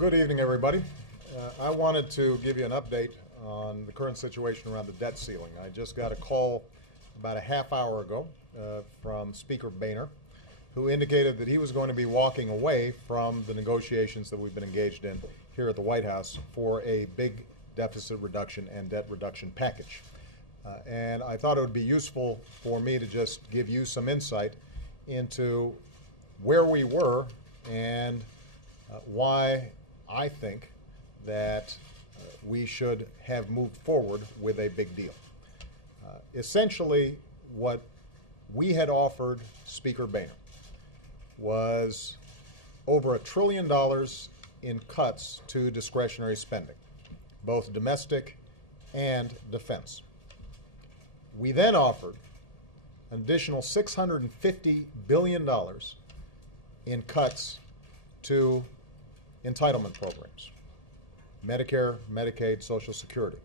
Good evening, everybody. I wanted to give you an update on the current situation around the debt ceiling. I just got a call about a half hour ago from Speaker Boehner, who indicated that he was going to be walking away from the negotiations that we've been engaged in here at the White House for a big deficit reduction and debt reduction package. And I thought it would be useful for me to just give you some insight into where we were and why I think that we should have moved forward with a big deal. Essentially, what we had offered Speaker Boehner was over $1 trillion in cuts to discretionary spending, both domestic and defense. We then offered an additional $650 billion in cuts to entitlement programs, Medicare, Medicaid, Social Security.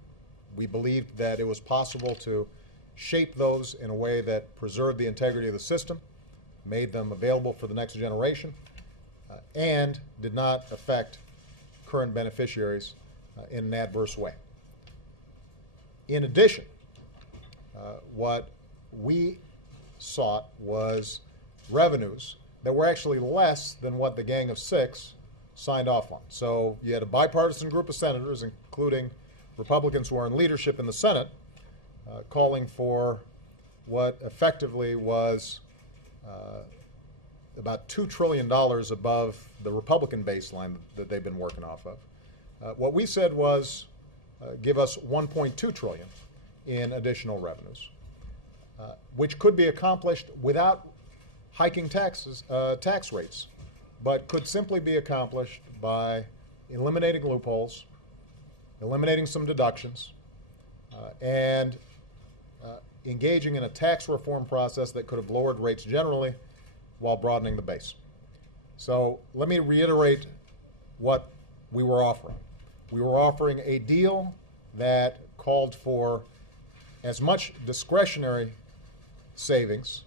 We believed that it was possible to shape those in a way that preserved the integrity of the system, made them available for the next generation, and did not affect current beneficiaries in an adverse way. In addition, what we sought was revenues that were actually less than what the Gang of Six signed off on. So you had a bipartisan group of senators, including Republicans who are in leadership in the Senate, calling for what effectively was about $2 trillion above the Republican baseline that they've been working off of. What we said was give us $1.2 trillion in additional revenues, which could be accomplished without hiking tax rates, but could simply be accomplished by eliminating loopholes, eliminating some deductions, and engaging in a tax reform process that could have lowered rates generally while broadening the base. So let me reiterate what we were offering. We were offering a deal that called for as much discretionary savings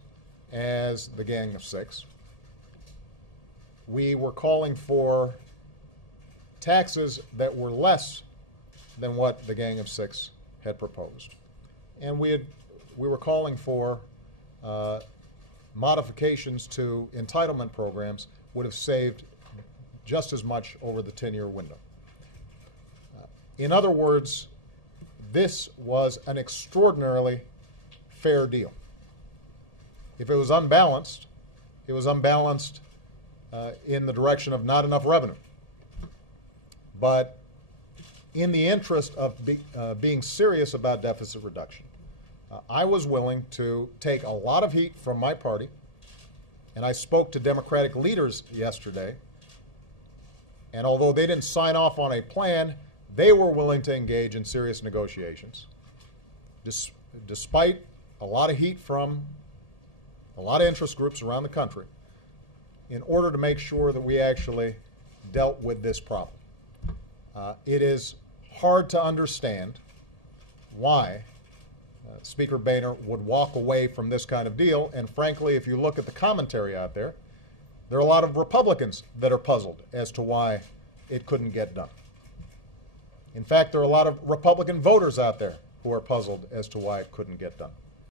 as the Gang of Six. We were calling for taxes that were less than what the Gang of Six had proposed. And we were calling for modifications to entitlement programs would have saved just as much over the 10-year window. In other words, this was an extraordinarily fair deal. If it was unbalanced, it was unbalanced in the direction of not enough revenue. But in the interest of being serious about deficit reduction, I was willing to take a lot of heat from my party, and I spoke to Democratic leaders yesterday, and although they didn't sign off on a plan, they were willing to engage in serious negotiations, despite a lot of heat from a lot of interest groups around the country, in order to make sure that we actually dealt with this problem. It is hard to understand why Speaker Boehner would walk away from this kind of deal, and frankly, if you look at the commentary out there, there are a lot of Republicans that are puzzled as to why it couldn't get done. In fact, there are a lot of Republican voters out there who are puzzled as to why it couldn't get done.